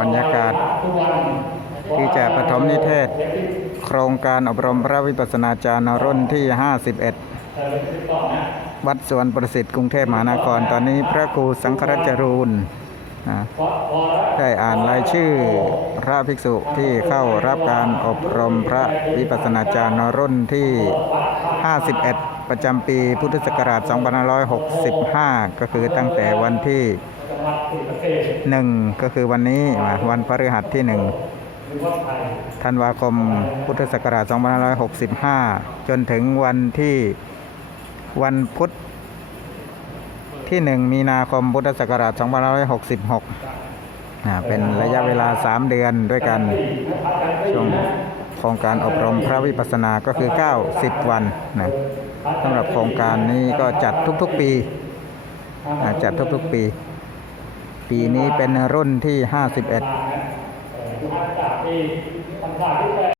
บรรยากาศที่จะปฐมนิเทศ โครงการอบรมพระวิปัสสนาจารย์รุ่นที่ 51 วัดสวนประสิทธิ์กรุงเทพมหานคร ตอนนี้พระครูสังฆรัชรูนได้อ่านรายชื่อพระภิกษุที่เข้ารับการอบรมพระวิปัสสนาจารย์รุ่นที่ 51 ประจำปีพุทธศักราช 2565 ก็คือตั้งแต่วันที่ หนึ่งก็คือวันนี้วันพฤหัสที่หนึ่งธันวาคมพุทธศักราช 2565 จนถึงวันที่วันพุธที่หนึ่งมีนาคมพุทธศักราช 2566อ่าเป็นระยะเวลา 3 เดือนด้วยกัน ช่วงโครงการอบรมพระวิปัสสนาก็คือ 90 วันนะสำหรับโครงการนี้ก็จัดทุกๆปี จัดทุกๆปี ปีนี้เป็นรุ่นที่ 51